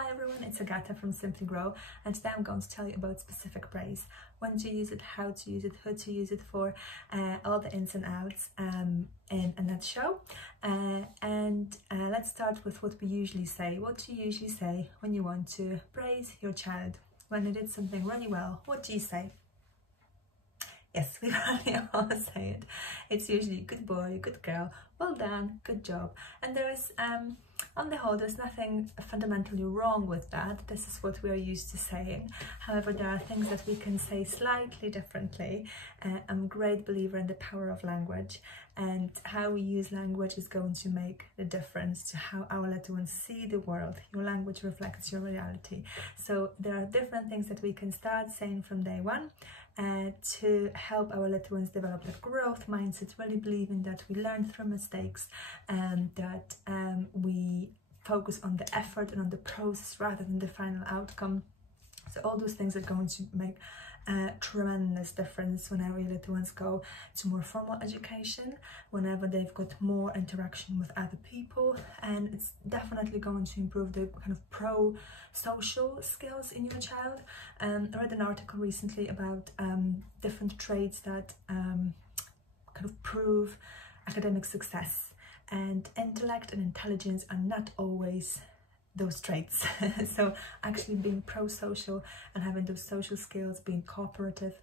Hi everyone, it's Agata from Simply Grow, and today I'm going to tell you about specific praise, when to use it, how to use it, who to use it for, all the ins and outs in a nutshell. Let's start with what we usually say. What do you usually say when you want to praise your child? When they did something really well, what do you say? Yes, we probably all say it. It's usually good boy, good girl, well done, good job. And there is, on the whole, there's nothing fundamentally wrong with that. This is what we are used to saying. However, there are things that we can say slightly differently. I'm a great believer in the power of language, and how we use language is going to make the difference to how our little ones see the world. Your language reflects your reality. So there are different things that we can start saying from day one to help our little ones develop that growth mindset, really believing that we learn through mistakes and that we focus on the effort and on the process rather than the final outcome. So all those things are going to make a tremendous difference whenever your little ones go to more formal education, whenever they've got more interaction with other people, and it's definitely going to improve the kind of pro-social skills in your child. I read an article recently about different traits that kind of prove academic success, and intellect and intelligence are not always those traits. So actually being pro-social and having those social skills, being cooperative,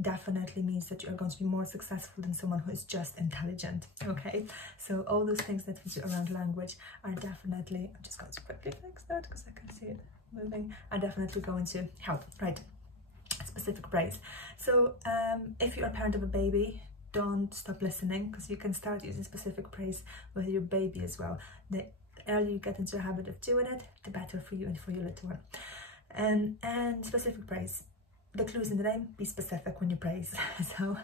definitely means that you are going to be more successful than someone who is just intelligent. Okay, so all those things that we do around language are definitely, I'm just going to quickly fix that because I can see it moving, are definitely going to help. Right, specific praise. So if you're a parent of a baby, don't stop listening, because you can start using specific praise with your baby as well. The earlier you get into a habit of doing it, the better for you and for your little one. And specific praise, the clues in the name: be specific when you praise. So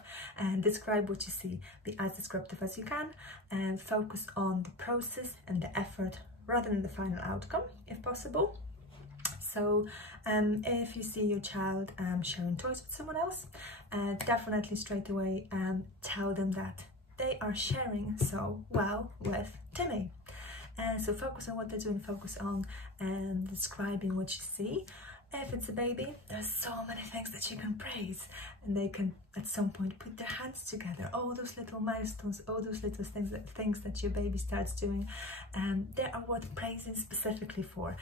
describe what you see, be as descriptive as you can, and focus on the process and the effort rather than the final outcome if possible. So if you see your child sharing toys with someone else, definitely straight away tell them that they are sharing so well with Timmy. So focus on what they're doing, focus on describing what you see. If it's a baby, there's so many things that you can praise, and they can at some point put their hands together. All those little milestones, all those little things that your baby starts doing, they are what praising specifically for.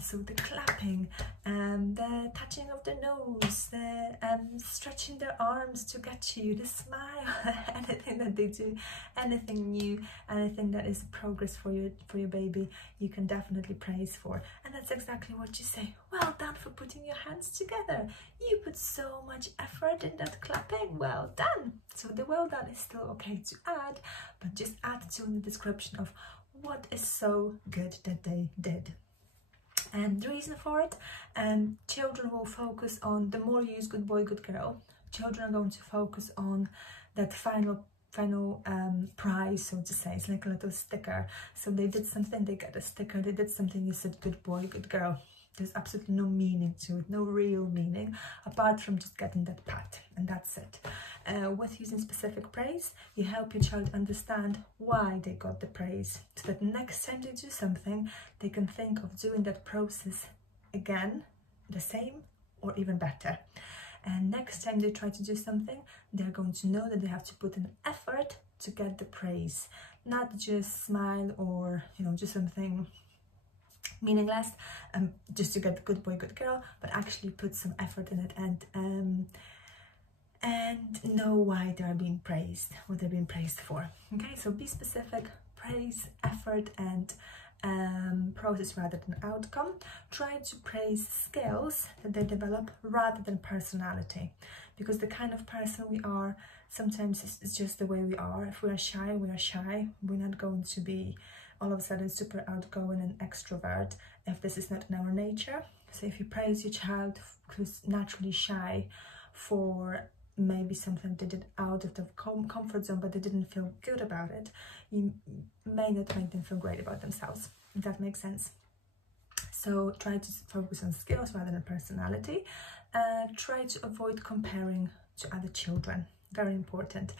So the clapping, the touching of the nose, the stretching their arms to get to you, the smile, anything that they do, anything new, anything that is progress for your baby, you can definitely praise for. And that's exactly what you say. Well done for putting your hands together. You put so much effort in that clapping. Well done. So the well done is still okay to add, but just add to the description of what is so good that they did. And the reason for it, children will focus on, the more you use good boy, good girl, children are going to focus on that final prize, so to say. It's like a little sticker. So they did something, they get a sticker. They did something, you said good boy, good girl. There's absolutely no meaning to it, no real meaning, apart from just getting that pat, and that's it. With using specific praise, you help your child understand why they got the praise, so that next time they do something, they can think of doing that process again, the same, or even better. And next time they try to do something, they're going to know that they have to put an effort to get the praise, not just smile or, you know, just something meaningless just to get the good boy, good girl, but actually put some effort in it and know why they're being praised, what they're being praised for. Okay, so be specific, praise, effort, and process rather than outcome. Try to praise skills that they develop rather than personality, because the kind of person we are sometimes is just the way we are. If we are shy, we are shy. We're not going to be all of a sudden super outgoing and extrovert if this is not in our nature. So if you praise your child who's naturally shy for maybe something they did out of the comfort zone, but they didn't feel good about it, you may not make them feel great about themselves, if that makes sense. So try to focus on skills rather than personality. Try to avoid comparing to other children, very important.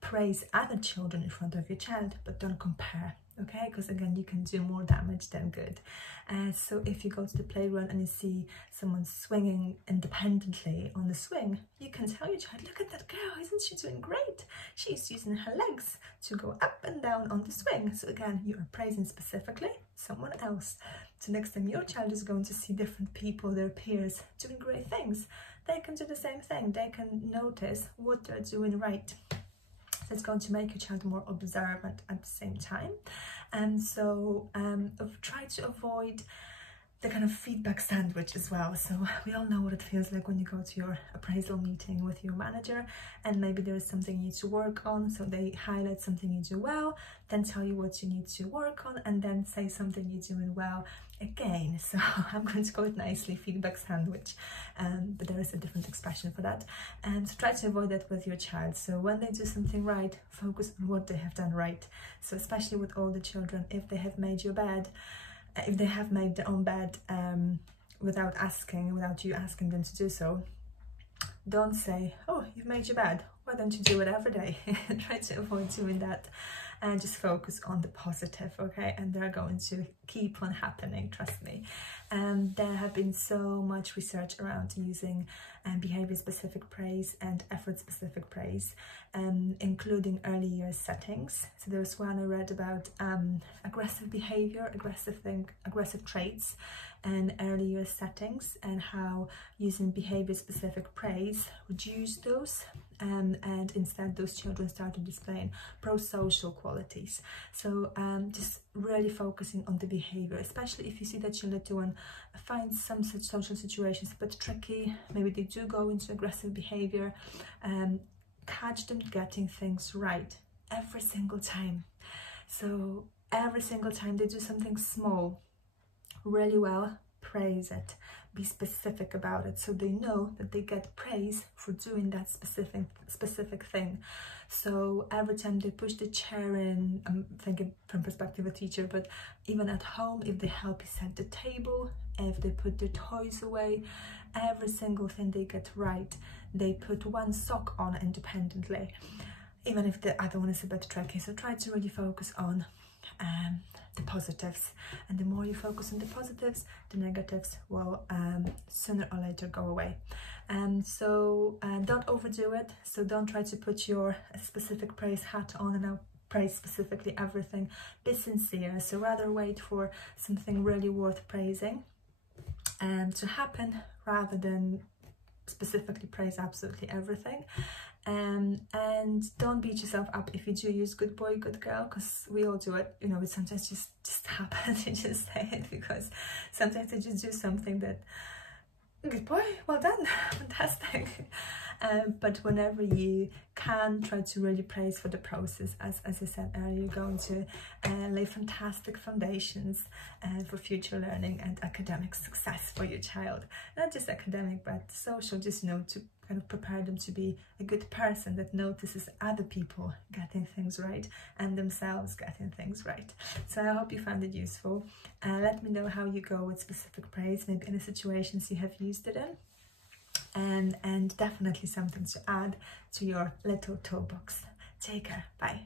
Praise other children in front of your child, but don't compare. okay? Because again, you can do more damage than good. So if you go to the playground and you see someone swinging independently on the swing, you can tell your child, look at that girl, isn't she doing great? She's using her legs to go up and down on the swing. So again, you are praising specifically someone else. So next time your child is going to see different people, their peers, doing great things, they can do the same thing. They can notice what they're doing right. So it's going to make your child more observant at the same time. And so try to avoid the kind of feedback sandwich as well. So we all know what it feels like when you go to your appraisal meeting with your manager and maybe there is something you need to work on. So they highlight something you do well, then tell you what you need to work on, and then say something you're doing well again. So I'm going to call it nicely feedback sandwich, but there is a different expression for that. And so try to avoid that with your child. So when they do something right, focus on what they have done right. So especially with older children, if they have made your bed, if they have made their own bed without you asking them to do so, don't say, oh, you've made your bed, why don't you do it every day? Try to avoid doing that and just focus on the positive, okay? And they're going to keep on happening, trust me. There have been so much research around using behavior-specific praise and effort-specific praise, including early years settings. So there was one I read about aggressive behavior, aggressive traits, and early years settings, and how using behavior-specific praise reduced those, and instead those children started displaying pro-social qualities. So just really focusing on the behavior, especially if you see that your little one finds some such social situations a bit tricky, maybe they do go into aggressive behavior, catch them getting things right every single time. So every single time they do something small really well, praise it, be specific about it, so they know that they get praise for doing that specific thing. So every time they push the chair in, I'm thinking from perspective of a teacher, but even at home, if they help you set the table, if they put their toys away, every single thing they get right. They put one sock on independently, even if the other one is a bit tricky. So try to really focus on the positives, and the more you focus on the positives, the negatives will sooner or later go away. So don't overdo it. So don't try to put your specific praise hat on and now praise specifically everything. Be sincere. So rather wait for something really worth praising to happen, rather than specifically praise absolutely everything. And don't beat yourself up if you do use good boy, good girl, because we all do it, you know. It sometimes just happens. You just say it because sometimes they just do something that, good boy, well done, fantastic. But whenever you can, try to really praise for the process. As I said earlier, you're going to lay fantastic foundations for future learning and academic success for your child. Not just academic, but social, just, you know, to kind of prepare them to be a good person that notices other people getting things right and themselves getting things right. So I hope you found it useful. Let me know how you go with specific praise, maybe in the situations you have used it in. And definitely something to add to your little toolbox. Take care. Bye.